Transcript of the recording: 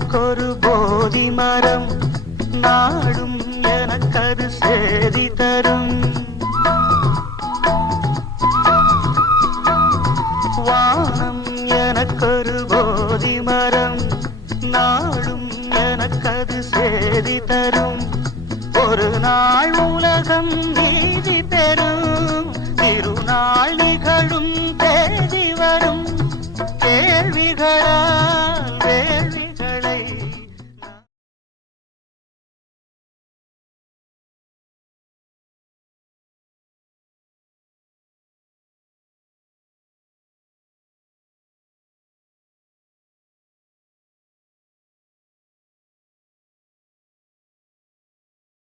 எனக்கொரு போதி மரம், நாடும் எனக்கது சேதி தரும். வானம் எனக்கொரு போதி மரம், நாடும் எனக்கது சேதி தரும். ஒரு நாள் உலகம் நீதி பெறும், திருநாள் நிகழும் தேதி வரும். கேள்விகளா